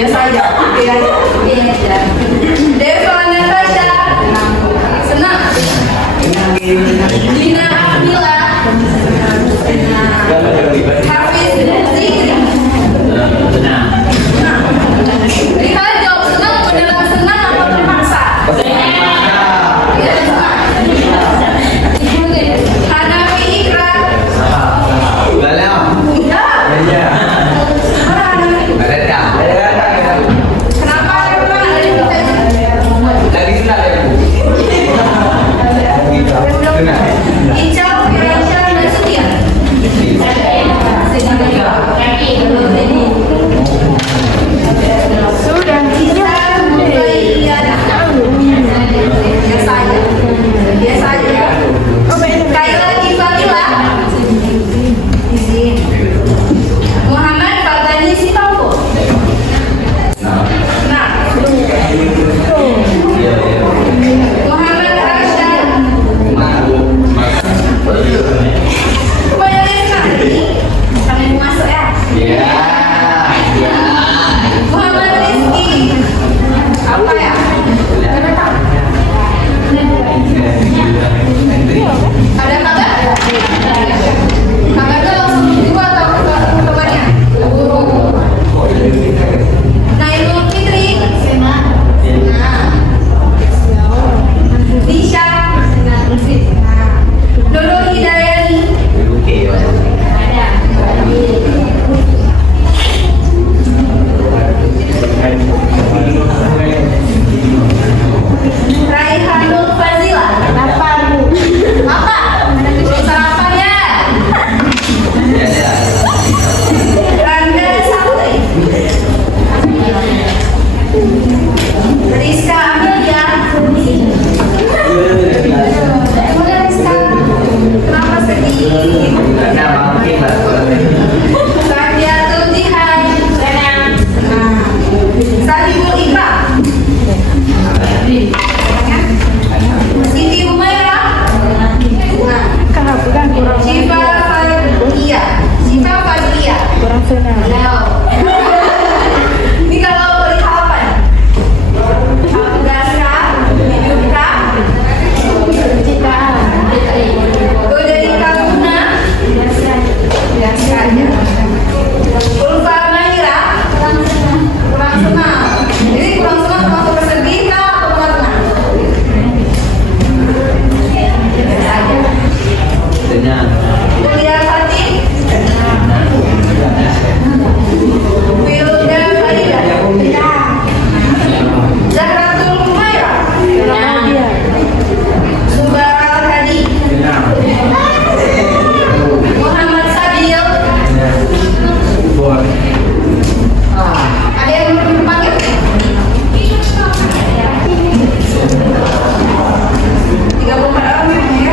biasa aja. Oke aja. Deva Natasha. Senang. Dina Amila. Hafiz Zikri. Senang. Jadi kalian jawab senang beneran senang atau terpaksa? Iya, senang. Hanafi Ikra. Udah lah. Ya. Ya. Mana Hanafi? Ada. Kenapa ada orang ada di kita? Lagi senang ya. Senang. Icau Firasya Nasution. Sudah kita mulai biasa aja. Biasa aja. Kaila Ifalila. Muhammad Fatani Sitompul. Nah. Muhammad Arsyad. Kebanyakan sekali. Sampai masuk ya. Ya. Muhammad Rizky. Apa ya? Ada kabar? Kabarnya langsung juga atau kabarnya? Burung. Nailul Fitri. Nah. Disha. Dodo Hidayani. Raihanul Fazila. Apa? Belum sarapan ya? Randa Sakti. Rizka Amelia. Udah Rizka. Kenapa sedih? Sadiatul Jihad. Sadibul Ikram. Siti Umairah. Jiva Fadlia. Kurang senang. Ini kalau beli halapan. Gaska, Yuka, Godarika Luna, biasa aja. Ulfa Maira, kurang senang. Jadi kurang senang termasuk bersedih kah atau kurang senang? Biasa aja. Senang. Mulia Fatih, Wilda Farida, Zahratul Humaira, Subara Hadi, Muhammad Sabil. Ada yang belum dipanggil? Tiga puluh empat orang ya.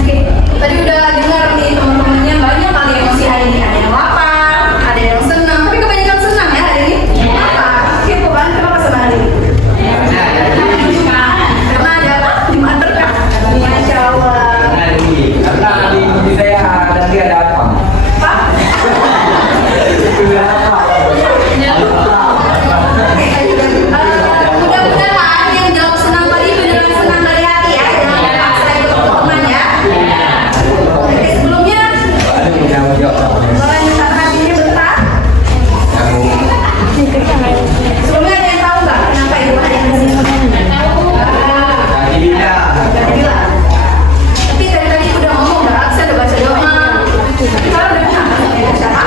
Oke, tadi udah dengar nih teman-temannya banyak kali emosi hari ini. Ada yang lapar, ada yang senang, tapi kebanyakan senang ya hari ini. Lapar, gitu kan? Kenapa senang hari ini? Karena ada apa? Jumat berkah. Masya Allah. Karena hari ini saya nanti ada apa? Pak? Mudah-mudahan yang jawab senang tadi beneran senang dari hati ya. Jangan paksa ikut teman ya. Oke, sebelumnya melanjutkan hatinya bentar. Sebelumnya ada yang tahu nggak kenapa ibu ada di sini? Jadilah. Tapi tadi udah ngomong udah absen, udah baca doa. Tapi kalau udah pernah baca siapa?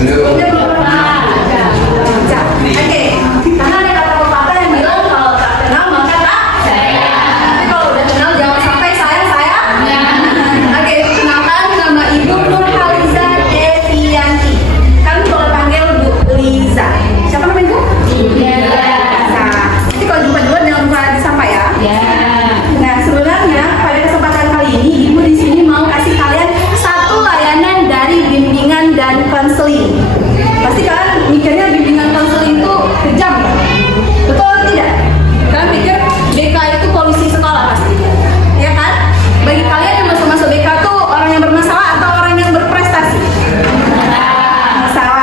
Udah belum pernah. Baca. Oke. Karena ada kata pepatah yang bilang kalau tak kenal maka tak sayang. Tapi kalau udah kenal jangan sampai sayang. Oke, kenalkan nama Ibu Nurhaliza Devianti. Kami boleh panggil Bu Liza. Siapa namanya Bu? Liza. Nanti kalau jumpa dua jangan lupa disapa ya. Nah, sebenarnya pada kesempatan kali ini Ibu di sini mau kasih kalian satu layanan dari bimbingan dan konseling. Pasti kalian mikirnya bimbingan konseling itu kejam, kan? Betul atau tidak? Kalian pikir BK itu polisi sekolah pasti, ya kan? Bagi kalian yang masuk BK tuh orang yang bermasalah atau orang yang berprestasi? Masalah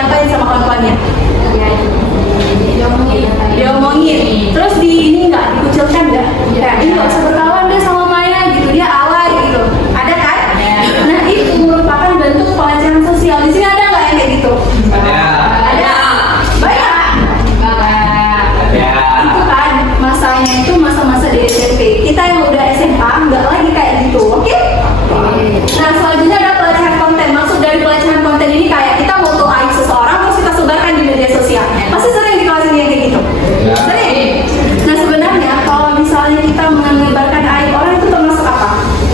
diapain sama kawan-kawannya? Diomongin. Terus di ini nggak dikucilkan nggak? Kayak ini nggak usah berkawan deh sama Maya gitu, dia alay gitu. Ada kan? Nah itu merupakan bentuk pelecehan sosial. Di sini ada nggak yang kayak gitu? Ada. Banyak. Itu kan masanya itu masa-masa di SMP. Kita yang udah SMA nggak lagi kayak gitu, oke? Nah selanjutnya ada pelecehan konten. Maksud dari pelecehan konten ini kayak kita foto aib seseorang terus kita sebarkan di media sosial. Pasti sering di kelas ini yang kayak gitu. Sering. Nah sebenarnya kalau misalnya kita menyebarkan aib orang itu termasuk apa?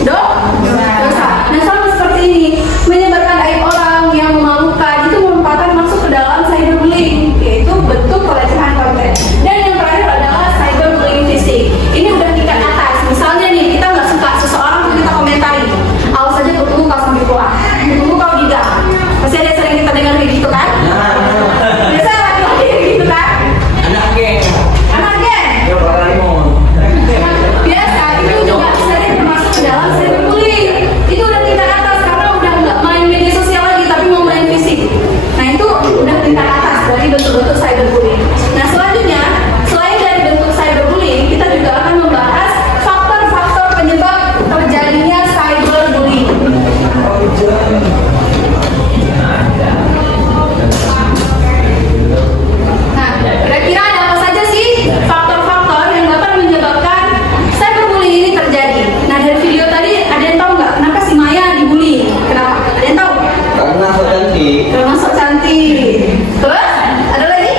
Dosa. Nah sama seperti ini, menyebarkan aib orang yang memalukan itu merupakan masuk ke dalam cyberbullying, yaitu bentuk pelecehan konten. Dan yang terakhir adalah cyberbullying fisik. Ini udah tingkat atas. Misalnya nih kita nggak suka seseorang terus kita komentari, awas aja kutumu kau sambil keluar, kutumu kau tidak. Pasti ada sering kita dengar kayak gitu kan? Biasanya laki-laki kayak gitu kan? Anak geng. Biasa itu juga sering termasuk ke dalam cyberbullying. Itu udah tingkat atas karena udah nggak main media sosial lagi tapi mau main fisik. Nah itu udah tingkat atas dari bentuk-bentuk cyberbullying. Nah selanjutnya selain dari bentuk cyberbullying kita juga akan membahas faktor-faktor penyebab terjadinya cyberbullying. Nah, kira-kira ada apa saja sih faktor-faktor yang dapat menyebabkan cyberbullying ini terjadi? Nah, dari video tadi ada yang tahu nggak kenapa si Maya dibully? Kenapa? Ada yang tahu? Karena so cantik. Karena sok cantik. Terus? Ada lagi?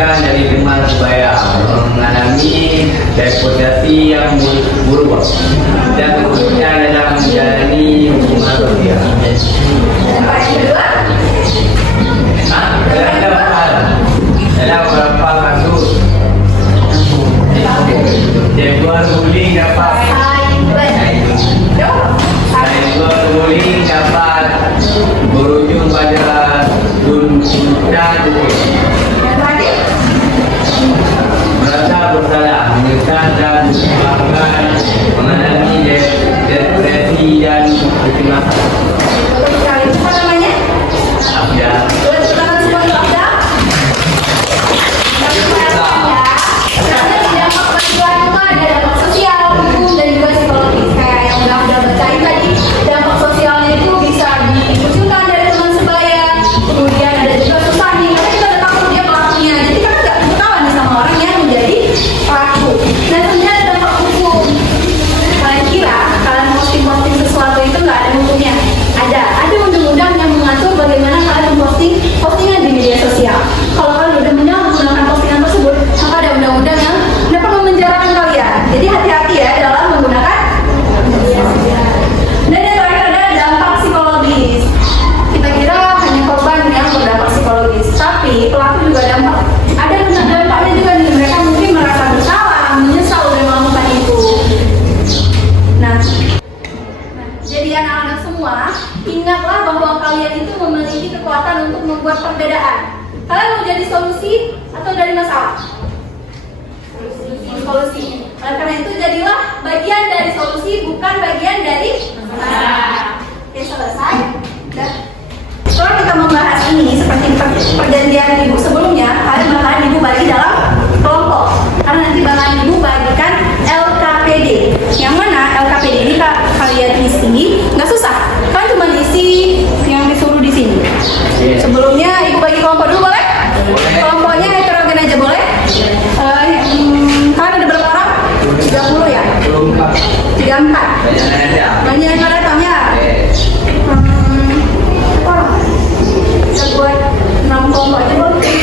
disampaikan dari teman supaya mengalami deportasi yang buruk dan khususnya dalam menjalani hubungan sosial. Dan Pak yang kedua, Dalam beberapa kasus cyberbullying dapat cyberbullying dapat berujung pada tuntutan yang terakhir, merasa bersalah, menyesal dan bahkan mengalami depresi dan kecemasan. betul sekali. Apa namanya? Ada Boleh tepuk tangan semua untuk Abda? Tapi perhatikan ya, karena dampak bantuan itu ada dampak sosial, hukum, dan juga psikologis. Kayak yang udah Abda bacain tadi, dampak sosialnya itu bisa dimunculkan dari teman sebaya, kemudian ada juga susah nih, karena kita udah tahu dia pelakunya, jadi kan nggak ketahuan nih sama orang yang menjadi pelaku. Nah, sebenarnya ada dampak hukum. Kalian kira kalian posting sesuatu itu nggak ada hukumnya? Ada undang-undang yang mengatur bagaimana kalian memposting postingan di media sosial. Kalau kalian udah menggunakan postingan tersebut, maka ada undang-undang yang dapat memenjarakan kalian. Jadi hati-hati ya dalam menggunakan media sosial. Dan yang terakhir ada dampak psikologis. Kita kira hanya korban yang berdampak psikologis, tapi pelaku juga ada dampaknya juga nih. Mereka mungkin merasa bersalah, menyesal udah melakukan itu. Nah, jadi anak-anak semua, ingatlah bahwa kalian itu memiliki kekuatan untuk membuat perbedaan. Kalian mau jadi solusi atau dari masalah? Solusi. Oleh karena itu jadilah bagian dari solusi, bukan bagian dari masalah. Oke, selesai. Dan setelah kita membahas ini, seperti perjanjian ibu sebelumnya, kalian bakalan ibu bagi dalam kelompok. Karena nanti bakalan ibu bagikan LKPD. Yang mana LKPD ini kalian isi, nggak susah. Kalian cuma isi yang disuruh di sini. Sebelumnya ibu bagi kelompok dulu boleh? Kelompoknya heterogen aja boleh? Kalian ada berapa orang? 30 ya? 34. Banyak yang nggak datang ya? Orang. Kita buat 6 kelompok aja boleh?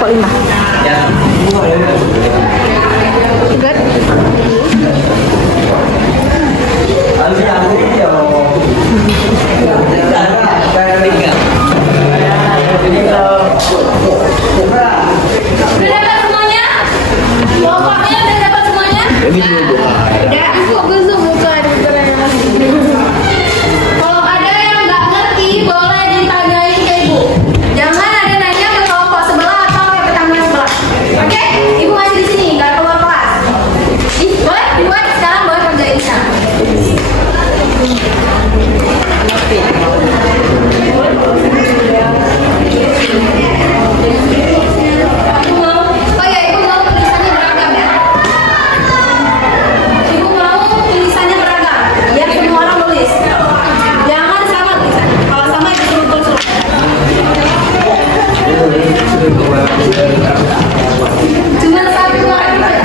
mangkok 5. Ya. Good. Udah dapat semuanya? Pokoknya udah dapat semuanya? Udah, kok belum bukan Kalau ada yang nggak ngerti, boleh ditanyain ke ibu. Jangan ada nanya ke kelompok sebelah atau ke tetangga sebelah. Oke? Ibu masih di sini, nggak keluar kelas. Ih, boleh? Buat sekarang boleh kerjain sana. Ibu mau, oh ya ibu mau tulisannya beragam ya. Ibu mau tulisannya beragam, biar semua orang nulis. Jangan sama tulisannya. Kalau sama itu suruh-suruh. Cuma satu orang aja.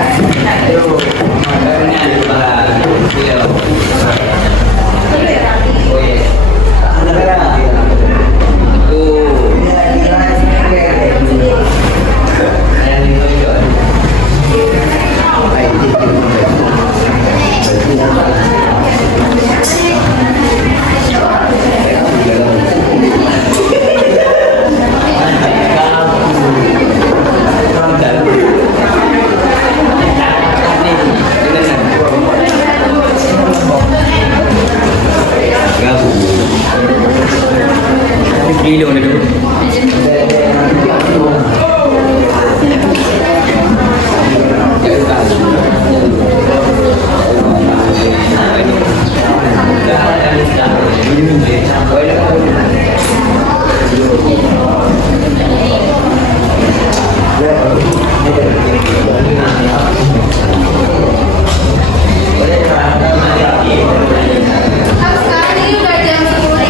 Kilo na dulu. Sekarang ini udah jam 10.13.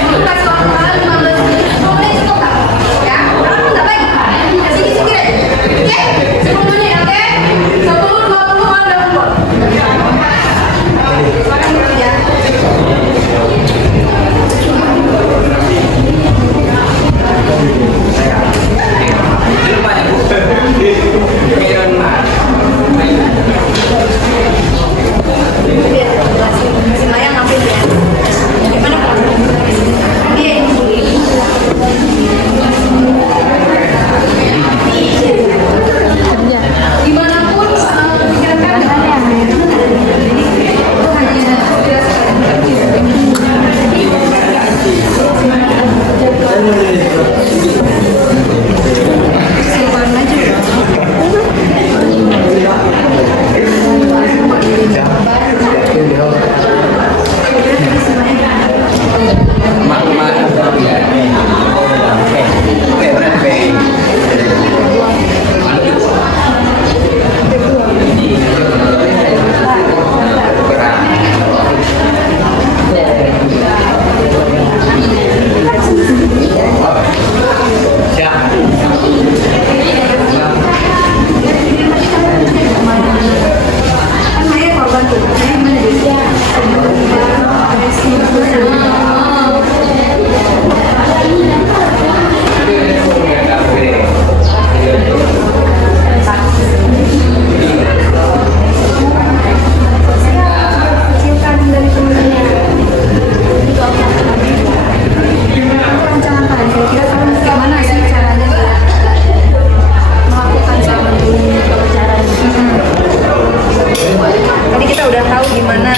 Ibu kasih waktu kalian 15 menit. 10 menit cukup nggak? Ya? Kamu nggak baik? Sedikit-sedikit aja. Oke? 10 menit, oke? 10, 20, ada kumpul. Makan dulu ya. Si Maya ngambil ya. Gimana Pak? Iya, gimana pun pikiran Saya korban tuh. Saya mana dia? Kecilkan dari temennya. Rancangan kira-kira kamu gimana sih caranya melakukan sama Tadi kita udah tahu gimana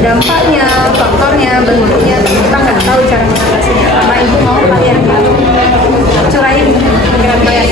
dampaknya, faktornya, bentuknya, tapi kita nggak tahu cara mengatasinya. Karena ibu mau kalian curahin pikiran kalian.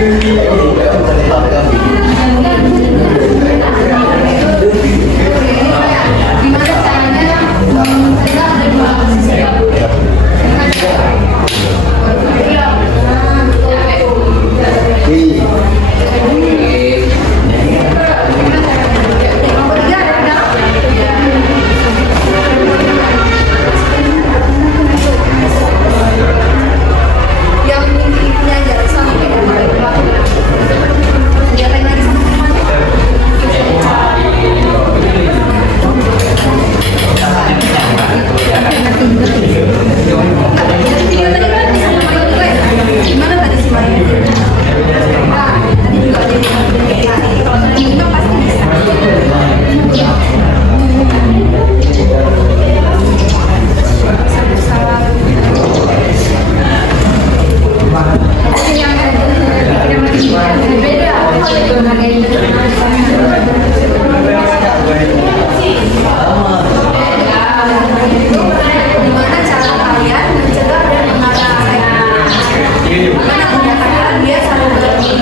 Gimana caranya mencegah dan yang intinya jangan sampai kegiatan lagi sama gimana tadi sih Maria? Tadi juga ada kalau tadi juga pasti bisa. Gimana cara kalian mencegah dan mengatasi? Gimana mendapatkan dia selalu berhenti?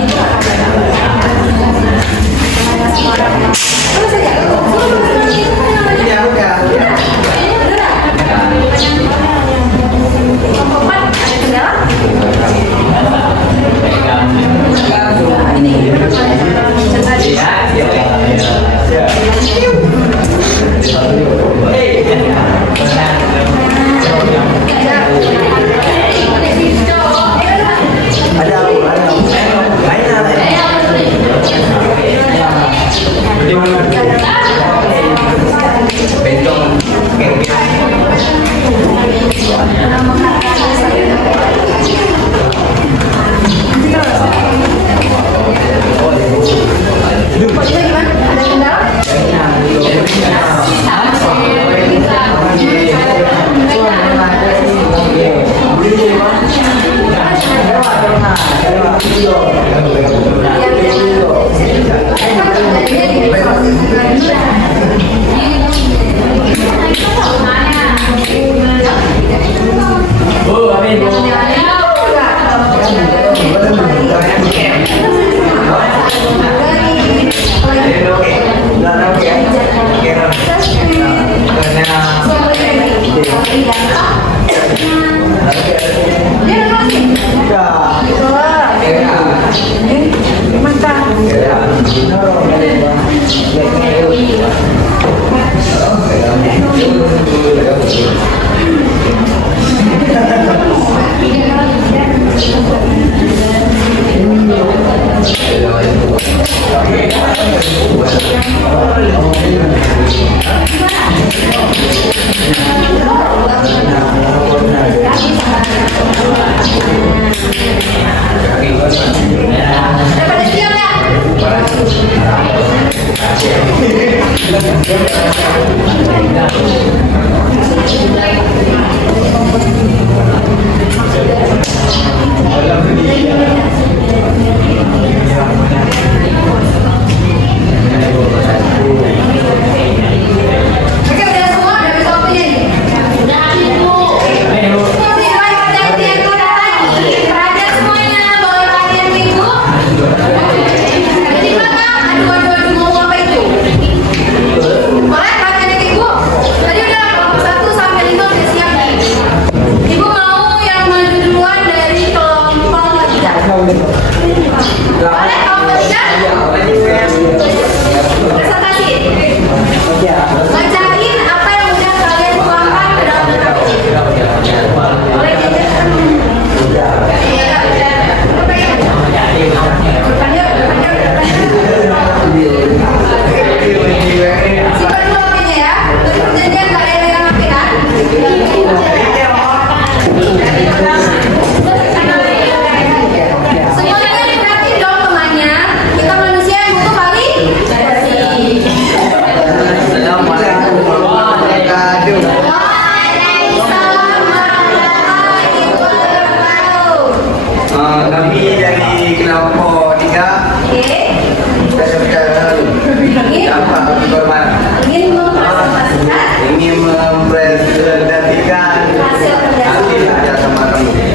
Terus saja.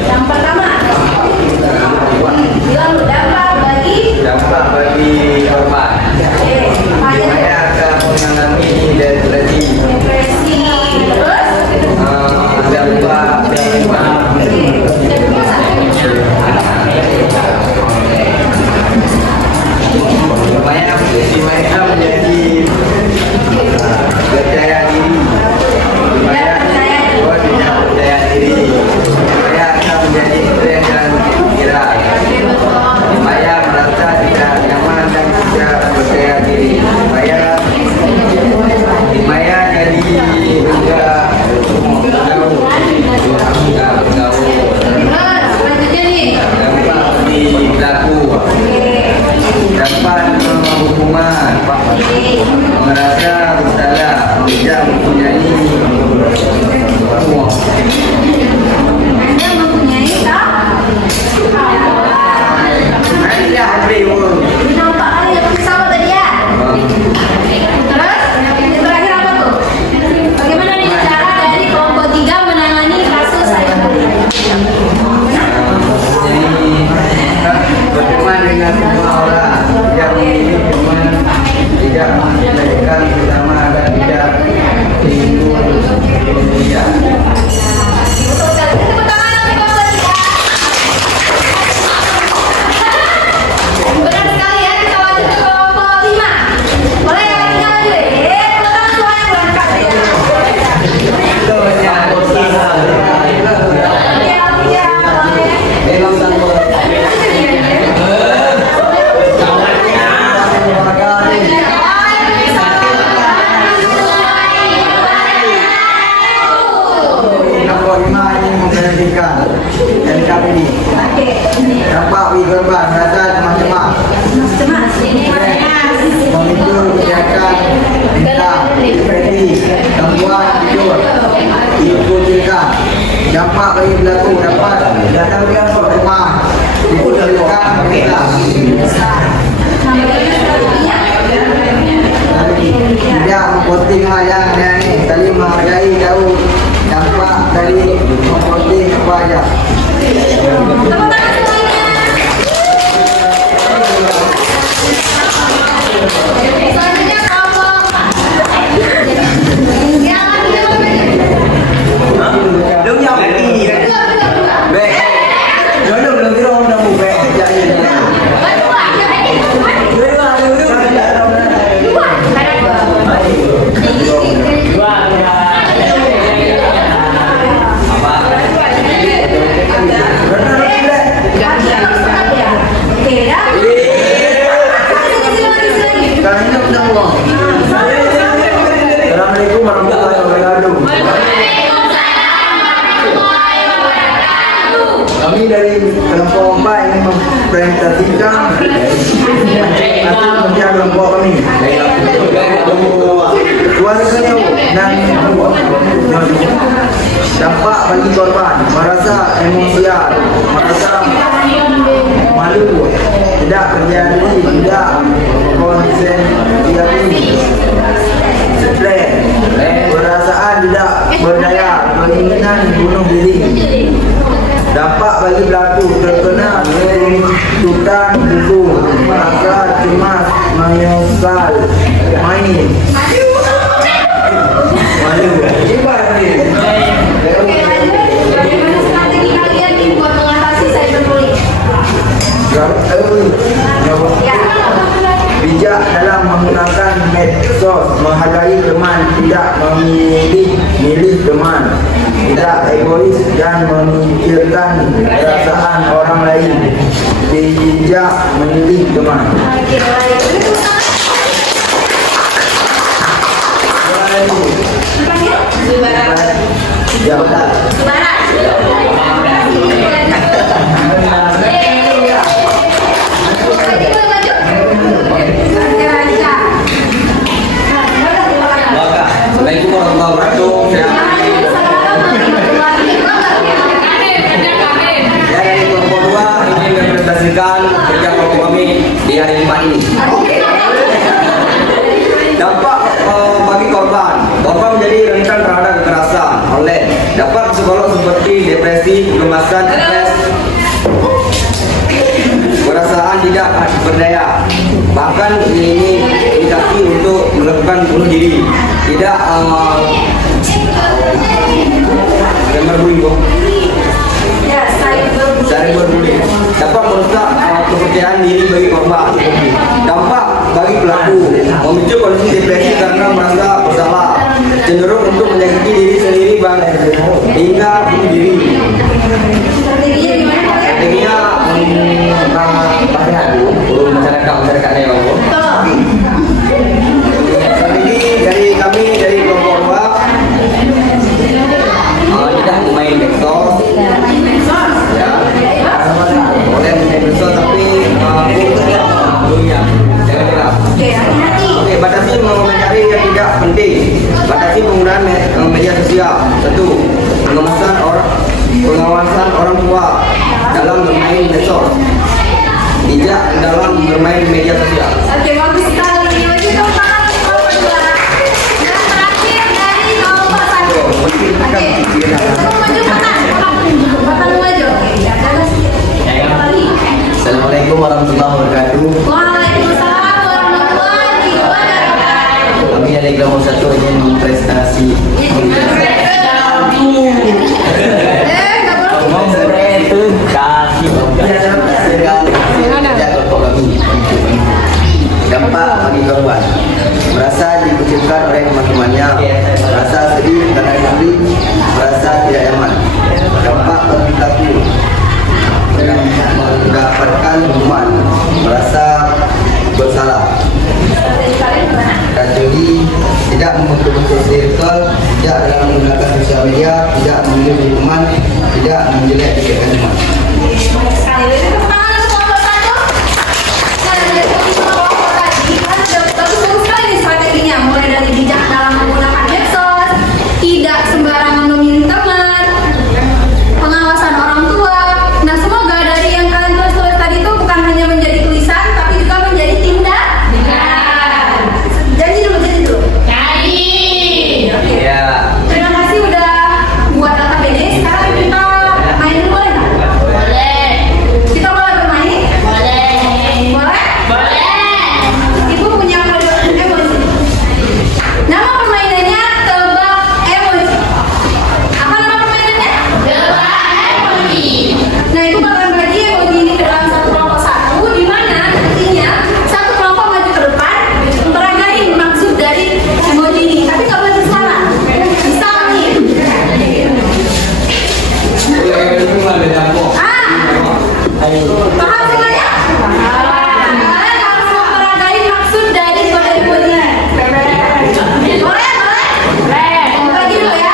Yang pertama, bilang dapat dengan semua orang yang memiliki teman tidak menjadikan bersama dan tidak timbul Indonesia. Betul sekali. Tepuk tangan untuk kelompok 3. Benar sekali ya, kita lanjut ke kelompok 5. Boleh ya, kita lanjut. Tepuk tangan semua yang berangkat ya. Itu yang bersama. Ya, boleh. Memang sama. Nomor 5 ini memperhatikan dan kami ini dampak korban rasa cemas-cemas memicu kegiatan bintang, depresi, gangguan tidur, dikucilkan. Dampak bagi pelaku dapat datang ke rumah, dikucilkan mereka. Tidak memposting hal yang aneh, saling menghargai jauh dampak dari memposting apa aja. Tepuk tangan semuanya. Selanjutnya kelompok 4. Yang Đúng nhau cái gì đấy? Về. Nói được là cái ông đang ngủ về chạy đi. Assalamualaikum warahmatullahi wabarakatuh. Kami dari kelompok 4 ingin mempresentasikan hasil kerja kelompok kami. Keluarganya dan dampak bagi korban merasa emosial, merasa malu, tidak terjadi, tidak konsentrasi, stres, perasaan tidak berdaya, keinginan bunuh diri. Dampak bagi pelaku terkena tuntutan hukum, merasa cemas, menyesal, main. Malu. Oke, lanjut. Bagaimana strategi kalian nih buat mengatasi cyberbullying? Ya. Bijak dalam menggunakan medsos, menghargai teman, tidak memilih teman, tidak egois dan memikirkan perasaan orang lain, bijak memilih teman. Oke, baik. Sebarat. Ya, benar. Sebarat. Assalamualaikum warahmatullahi wabarakatuh. Saya dari kelompok 2 ingin mempresentasikan kerja kelompok kami di hari 5 ini. Dampak bagi korban menjadi rentan terhadap kekerasan online. Dapat psikolog seperti depresi, kecemasan, stres, perasaan tidak berdaya. Bahkan ini indikasi untuk melakukan bunuh diri. Tidak cyberbullying dapat merusak kepercayaan diri bagi korban. Dampak bagi pelaku memicu kondisi depresi karena merasa bersalah, cenderung untuk menyakiti diri sendiri hingga bunuh diri. Strateginya gimana kalian? Strateginya masyarakat yang strategi dari kami dari kelompok 2 tidak main medsos, ya boleh main medsos tapi jangan. Oke, hati-hati. Oke, batasi mengomentari yang tidak penting. Batasi penggunaan media sosial. 1. Pengawasan orang tua dalam bermain medsos. Tidak dalam bermain media sosial. Oke, bagus sekali. Lanjut ke tangan kelompok 2. Yang terakhir dari kelompok 1. Oke, maju kanan. Kanan maju. Oke, jangan sedikit. Lagi. Assalamualaikum warahmatullahi wabarakatuh. Waalaikumsalam warahmatullahi wabarakatuh. Kami dari kelompok 1 ingin memprestasi. Dampak bagi korban merasa dikucilkan oleh teman-temannya, merasa sedih karena dibully, merasa tidak nyaman. Dampak bagi pelaku mendapatkan hukuman, merasa bersalah. Dan jadi tidak membentuk circle, tidak dalam menggunakan sosial media, tidak memilih hukuman, tidak menjelek kegiatan teman. Banyak sekali. Tepuk tangan untuk kelompok 1. Nah, dari kelompok tadi kan bagus sekali nih strateginya, mulai dari bijak dalam menggunakan medsos, tidak sembarangan memilih teman, pengawasan orang tua. Nah, semoga dari yang kalian tulis tadi itu bukan hanya menjadi tulisan, tapi juga menjadi tindak. Janji dulu. Oke. Ya. Terima kasih udah buat AKBD. Sekarang kita main dulu boleh nggak? Boleh. Kita boleh bermain? Boleh. Boleh? Ibu punya kode emoji. Nama permainannya tebak emoji. Apa nama permainannya? Nah, ibu bakalan bagi emoji ini ke dalam satu kelompok satu, di mana nantinya satu kelompok maju ke depan memperagain maksud dari emoji ini. Tapi nggak boleh salah. Misal nih. Paham semuanya? Kalian harus memperagain maksud dari kode emoji. Boleh? Bagi dulu ya.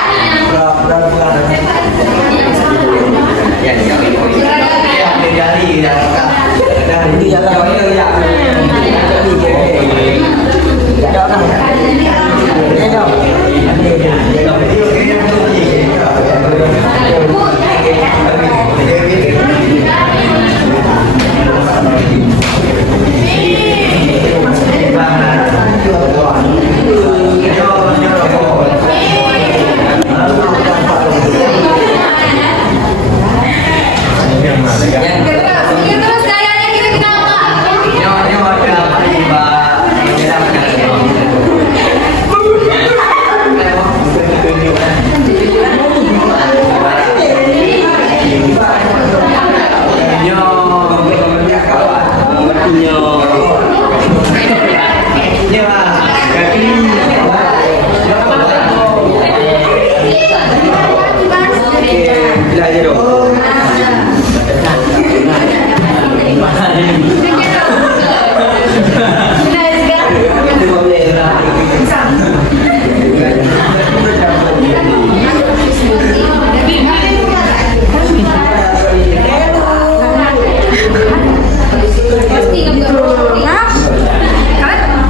Terus gayanya kita apa?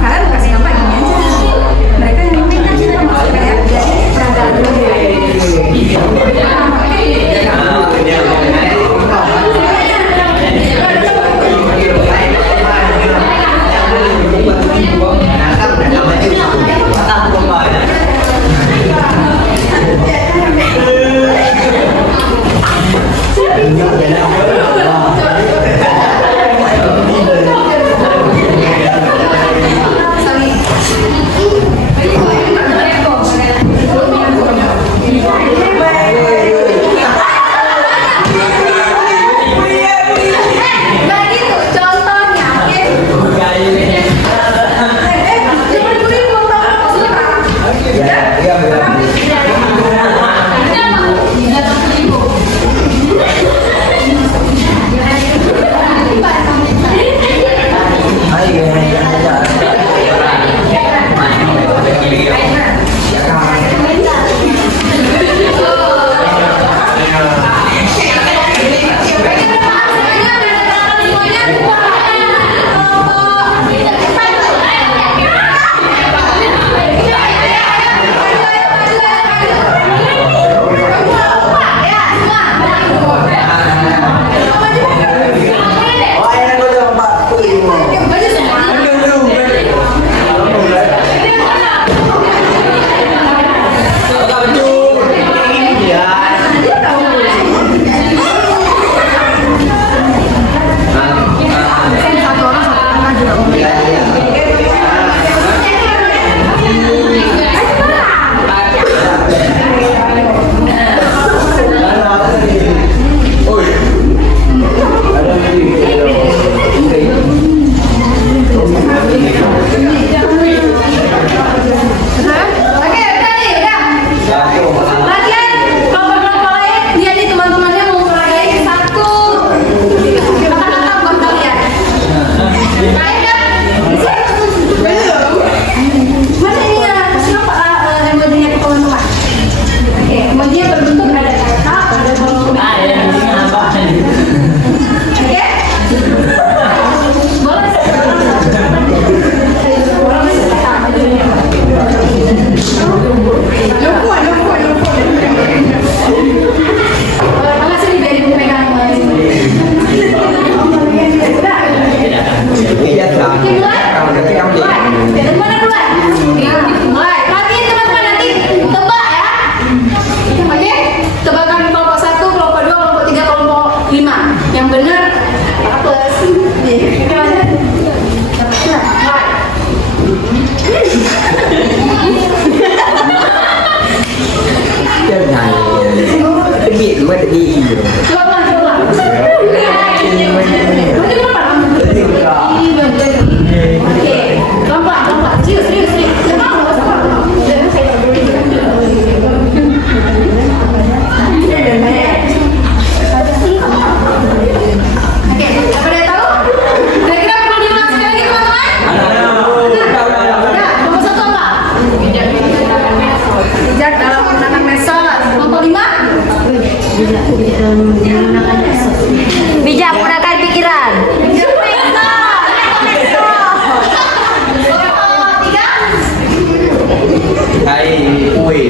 Kalian kasih apa ini? Mereka yang mungkin kan kita masuk kayak jadi peragaan dulu. Oke, udah nih, udah. Latihan kelompok-kelompok lain, dia nih teman-temannya mau mempelajari satu kata-kata buat kalian. Ayo kan? Bisa? Mana ini ya? Siapa emojinya ke teman-teman? Oke, emojinya berbentuk ada kata, ada kolom. Oke? Boleh? Makasih nih dari pemegang. Udah. Iya, kalau ketika kamu jadi Mana duluan? Mulai. Latihan teman-teman nanti tebak ya. Oke? Tebakan kelompok 1, kelompok 2, kelompok 3, kelompok 5. Yang benar plus. Nih. Mulai. chơi này cái miệng mới được đi Coba. Oke, lompat. Serius. Oke, apa dia tahu? Kira-kira perlu diulang sekali lagi teman-teman? Udah, kelompok 1 apa? Bijak dalam menggunakan medsos. Kelompok 5? Bijak menggunakan pikiran. hay ui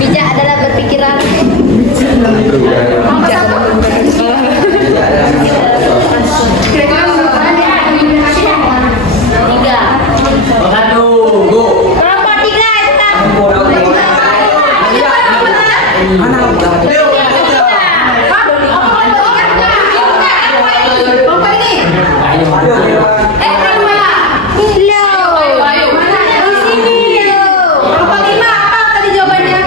Bijak adalah berpikiran. Tiga. Kelompok 3 itu. Kelompok ini. Di sini. Kelompok 5 apa tadi jawabannya?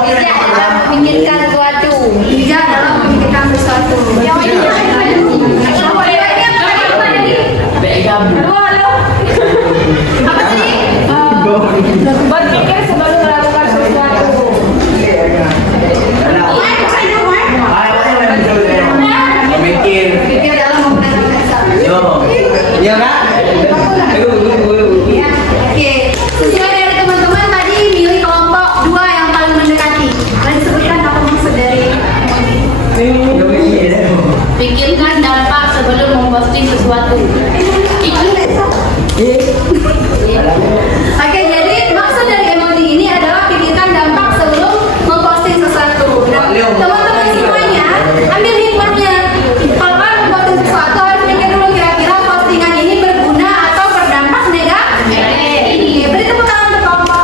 Bijak dalam memikirkan sesuatu. Bijak dalam memikirkan sesuatu. Kelompok 2 ini apa tadi? Halo. Apa tadi? Berpikir sebelum melakukan sesuatu. Pikir dalam menggunakan medsos. iya kan Oke, sesuai dari teman-teman tadi milih kelompok 2 yang paling mendekati. Dan disebutkan apa maksud dari Pikirkan dampak sebelum memposting sesuatu. Oke, jadi maksud dari emoji ini adalah pikirkan dampak sebelum memposting sesuatu. Dan teman-teman semuanya ambil hikmahnya. Kalau kalian memposting sesuatu harus mikir dulu kira-kira postingan ini berguna atau berdampak negatif. Beri tepuk tangan untuk kelompok.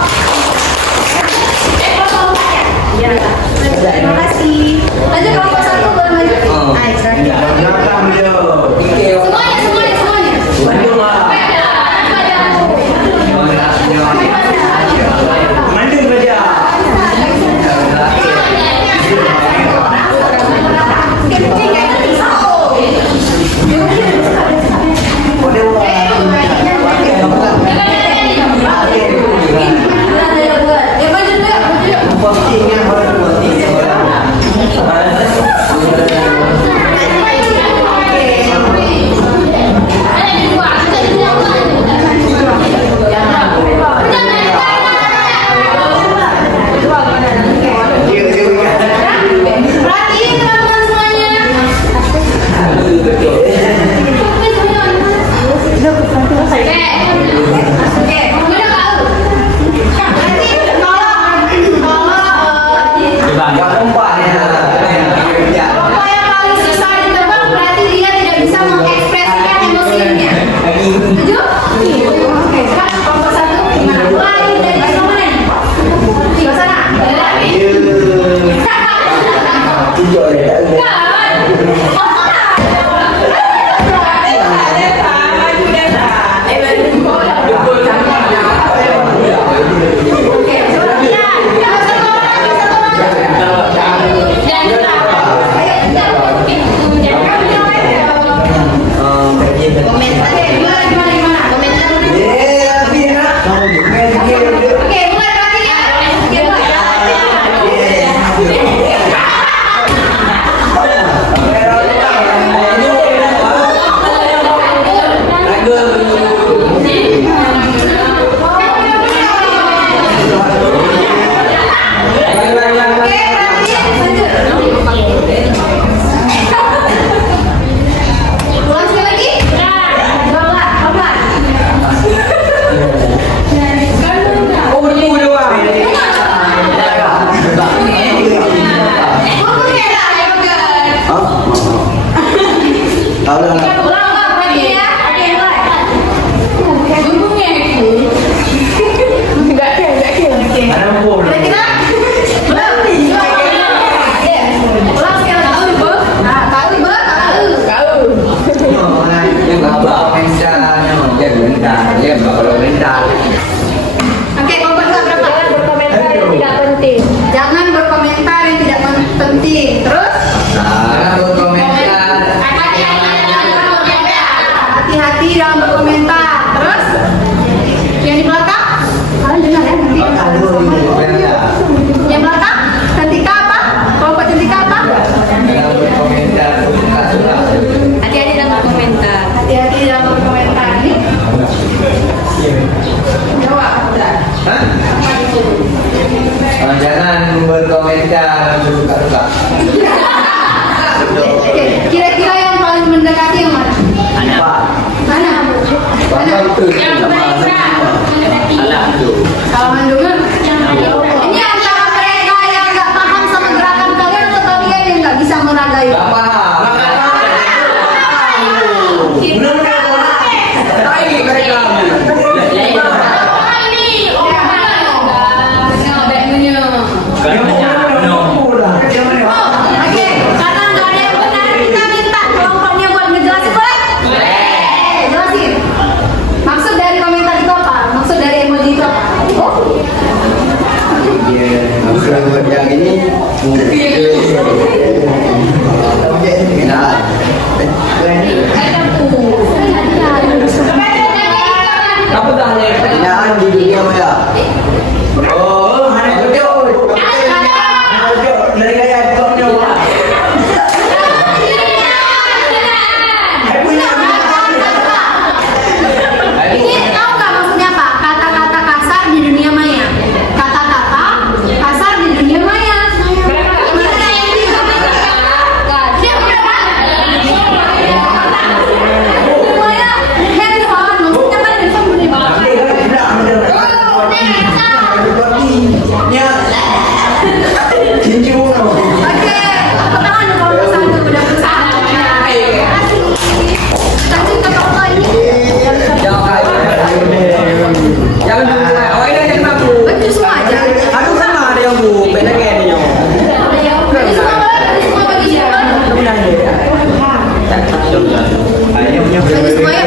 Kelompok 4 ya? Iya. Terima kasih. Lanjut kelompok 1 boleh lagi. Semuanya. Bandung lah Beda. suka-suka. Oke, kira-kira yang paling mendekati yang mana? Mana? Bapak itu sama Alah tu. Kalau mendungan, ini antara mereka yang nggak paham sama gerakan kalian atau kalian yang nggak bisa meragai? Gak paham. Benar-benar tapi mereka. Oke, karena nggak ada yang benar, kita minta kelompoknya buat ngejelasin boleh? Jelasin. Maksud dari komentar itu apa? Maksud dari emoji itu apa? Yang ini apa dah pertanyaan di dunia maya? Oh, hanya video. Dari gaya topnya. Ini tahu nggak maksudnya apa? Kata-kata kasar di dunia maya. Kata-kata kasar di dunia maya. Maksudnya yang di maya handphone. Maksudnya kan handphone bunyi banget. Oke, tepuk tangan dong kalau bersatu udah bersatu. Kasih ke bapak ini. Jangan dulu. Oh, ini yang aku. Baju semua aja. Aduh sama ada yang bu, beda kayak ini. Baju semua boleh, baju semua bagi siapa? Baju semua ya.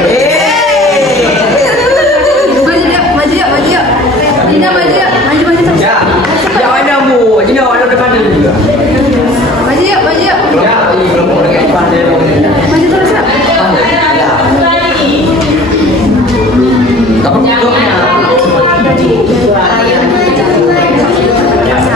Maju ya, maju ya. Dina maju ya, maju terus. Ya, yang ada bu, ini yang ada depan juga. Maju ya, maju ya. Ya, ini belum mau dengan pandai. Maju terus ya. Apa bentuknya? Ayo baca. Jangan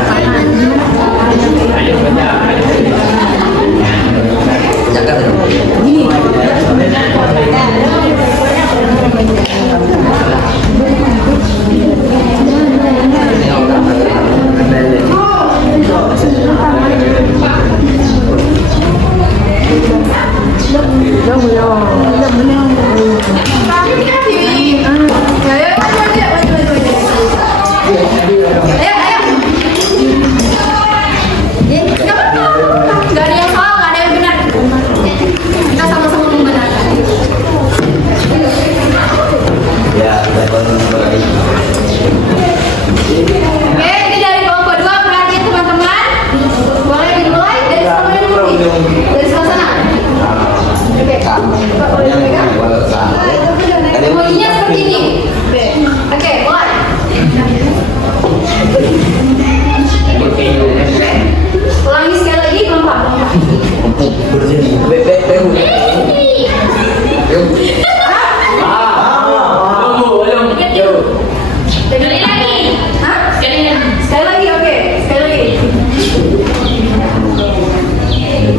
terus. Ya, telepon baik. Oke, ini dari kelompok 2 perhatian teman-teman. Boleh dimulai dari sebelah mana nih? Dari sebelah sana. Oke. Pak, boleh dipegang? Emojinya seperti ini. Oke, mulai. Ulangi sekali lagi, kelompok. Berdiri. Sekali lagi. Hah? Sekali lagi, oke. Sekali lagi.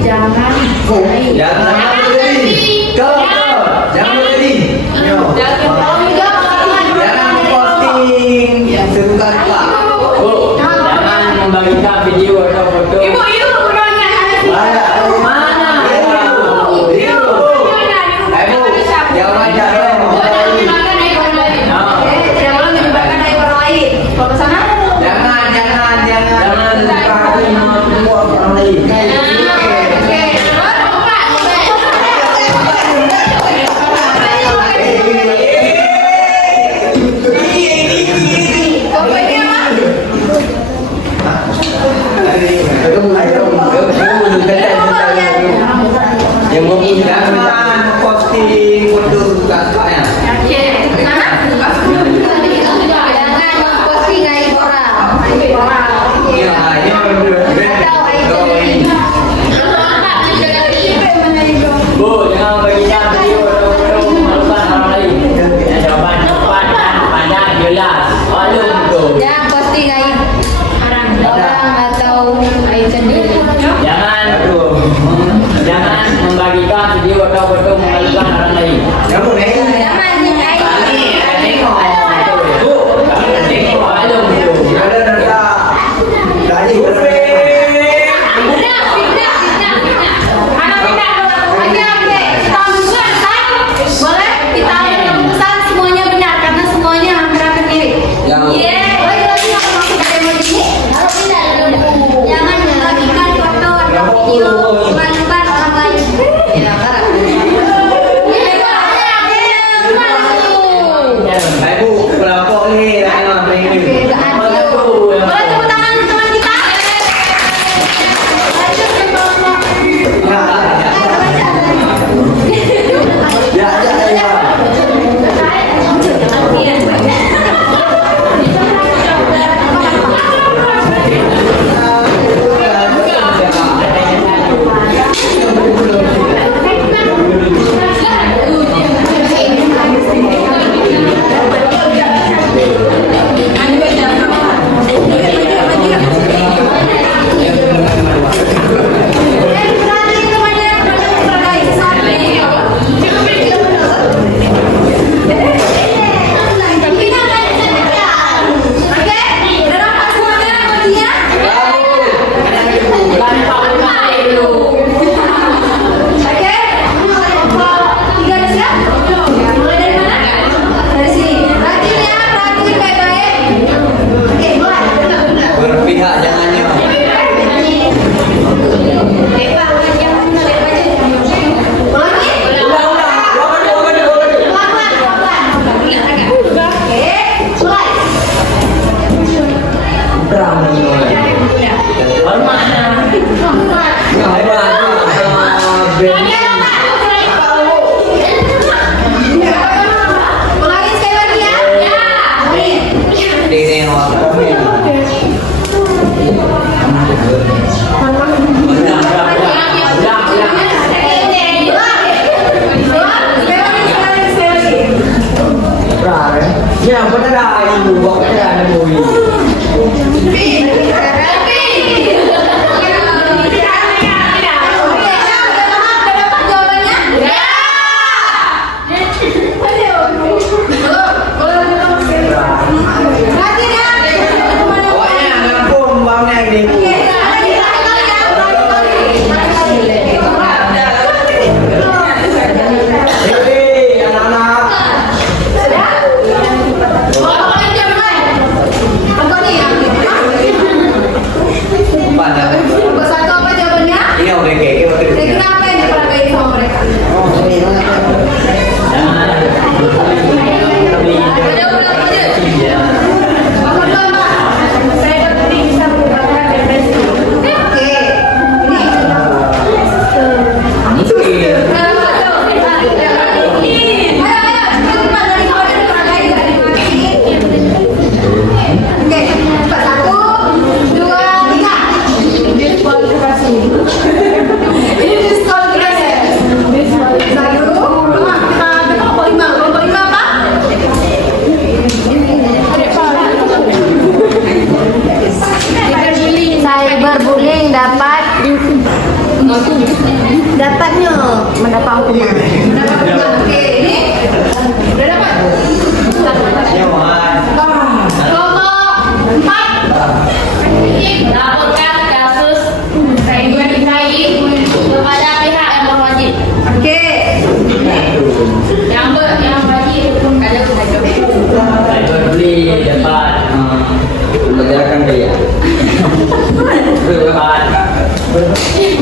Jangan. Jangan berdiri. Go. Jangan berdiri. Kalau enggak, Jangan posting sebentar Pak. Bu, jangan membagikan video atau foto. Ibu, berdoanya. Mana? Jangan jangan. Oke, tidak boleh menyebarkan aib orang lain. Kalau ke sana? Jangan perhatikan semua orang lain. Oke. Pokoknya Yang jangan posting foto kakaknya. Oke. Jangan memposting aib orang. Iya, Bu, jangan membagikan video atau foto memalukan orang lain. Jawaban cepat dan padat jelas. Maklum tu. Jangan posting aib orang atau aib sendiri. Jangan membagikan video atau foto memalukan orang lain. kamu nih. Jangan aib. Bu, tengok maklum tu. Ada data dari survei. Ulangi sekali lagi ya. Ya, benar dah ibu, buat benar ada bui. Pokoknya ngampun bangnya ini. Hei, anak-anak. Ini udah kayak Kenapa yang diperagain sama mereka? Cyberbullying dapatnya mendapat hukuman. Oke, ini udah dapat. Kelompok 4. Laporkan kasus cyberbullying kepada pihak yang berwajib. Oke. Yang wajib ada Beli dapat Belajarkan dia. dapat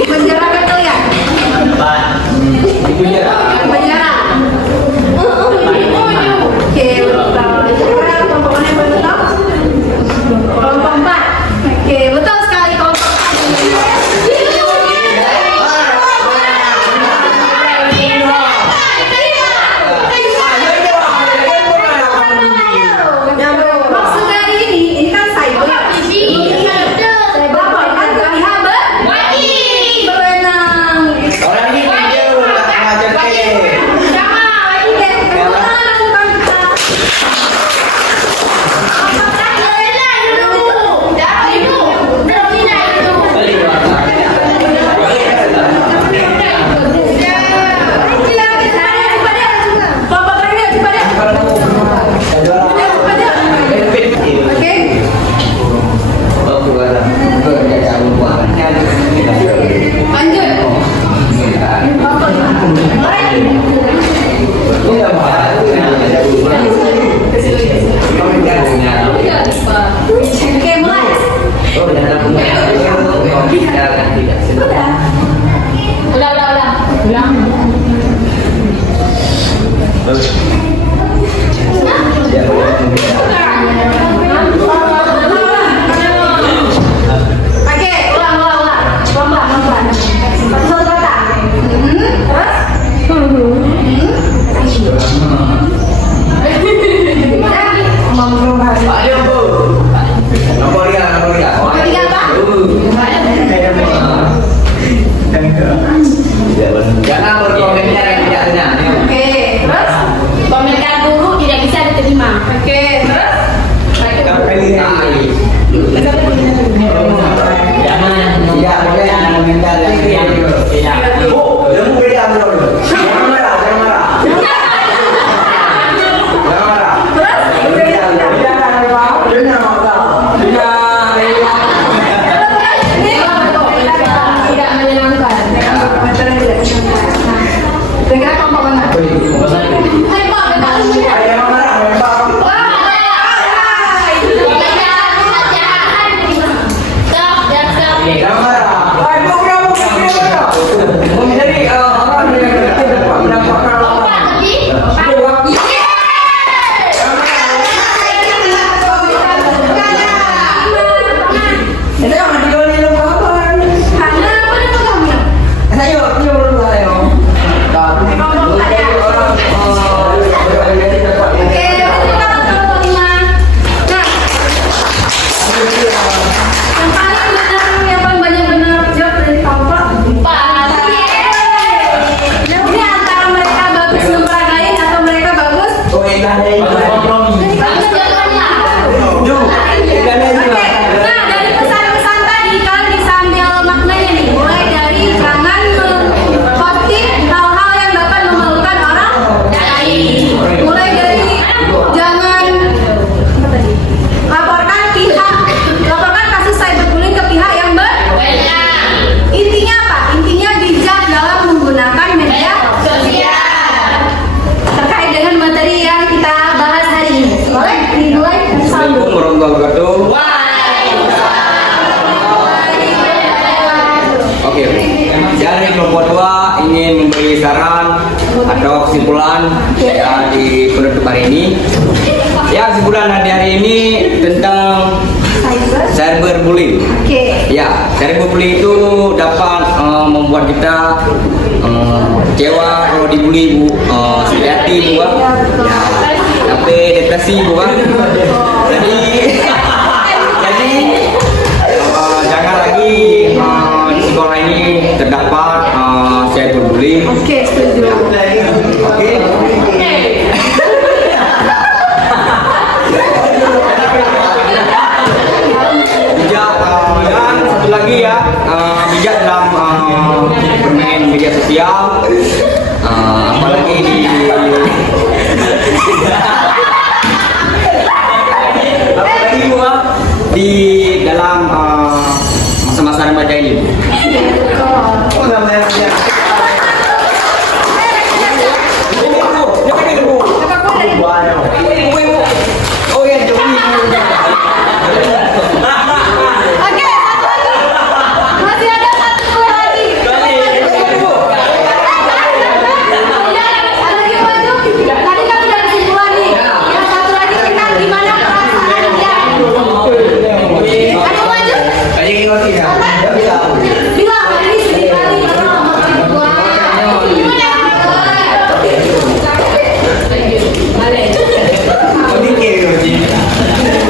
Menjerahkan kalian. dapat Itu dia. Penjara. Oke, betul. Sekarang kelompok mana yang betul? Kelompok 4. Oke, betul sekali kelompok 4. Maksud dari ini kan cyber. Bapak kan ke pihak berwenang. Orang ini dia udah ngajar ke. Jangan berkomentar yang tidak benar. Oke, terus? Komentar buruk tidak bisa diterima. Oke, terus? jangan komentar yang tidak Oh, lembu beda bro. Jangan marah, jangan marah. Jangan marah. Tidak menyenangkan. Dengar kelompok mana? Hai, Pak, Pak. Jangan marah, jangan marah. Jadi orang yang mendapatkan ini yang Oke. Dari kelompok 2 ingin memberi saran atau kesimpulan ya, di penutup hari ini. Ya, kesimpulan hari ini tentang cyberbullying. Oke. Ya, cyberbullying itu dapat membuat kita kecewa kalau dibully Bu, sedih hati Bu. Ya, sampai depresi Bu. Jadi jangan lagi di sekolah ini terdapat cyberbullying. Oke, setuju. Oke. Bijak dan satu lagi ya, bijak dalam bermain media sosial, apalagi di dalam masa-masa remaja ini. Oh ya, Oke, masih ada satu kue lagi. Lagi maju. Tadi kan udah kesimpulan nih. Yang satu lagi tentang gimana perasaan dia. Ayo maju. Bilang ini sedih kali karena mama kali gua.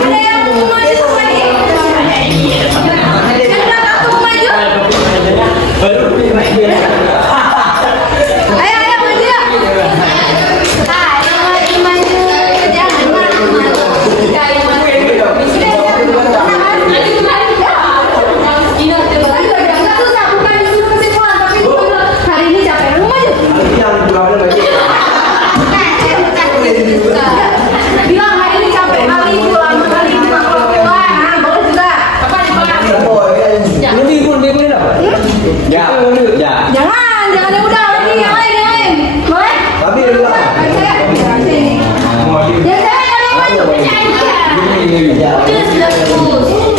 Ada yang mau maju lagi? Yang belakang mau maju? Ayo maju ya. Ayo maju. Jangan malu-malu. Ayo maju. Nggak susah, bukan disuruh kesimpulan, tapi hari ini capek. Lu maju. Bilang hari ini capek kali itu lama kali itu kalau keluar. Nah, boleh juga. Apa di bawah? Ya, ya. Jangan yang udah lagi, yang lain. Boleh? Yang saya yang maju.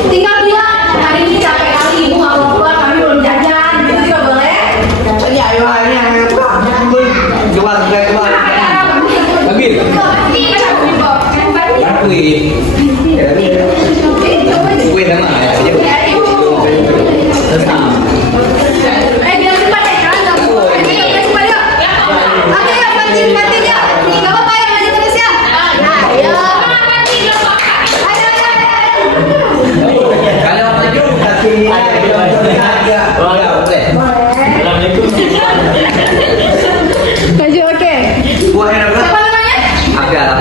Tinggal bilang hari ini capek kali ibu nggak mau keluar, kami belum jajan, gitu juga boleh. Biar cepat ya, jangan ganggu. Ayo, cepat yuk. Oke, ya, pancing ya. Nggak apa-apa ya, maju terus ya. Nah, ayo. Maju, oke. Siapa namanya? Abdal.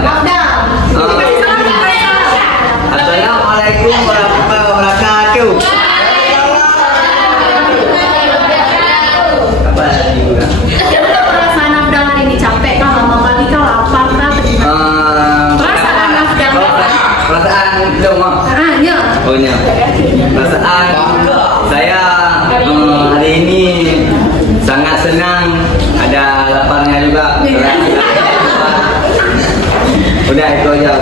Kasih salam ke mereka. Assalamualaikum warahmatullahi wabarakatuh. Apa lagi juga? Perasaan Abdal hari ini capek kah, lama kali kah, lapar kah, perasaan Abdal. Perasaan dong, Mam. Ya. Oh iya. Perasaan saya hari ini sangat senang, ada laparnya juga. Udah itu aja.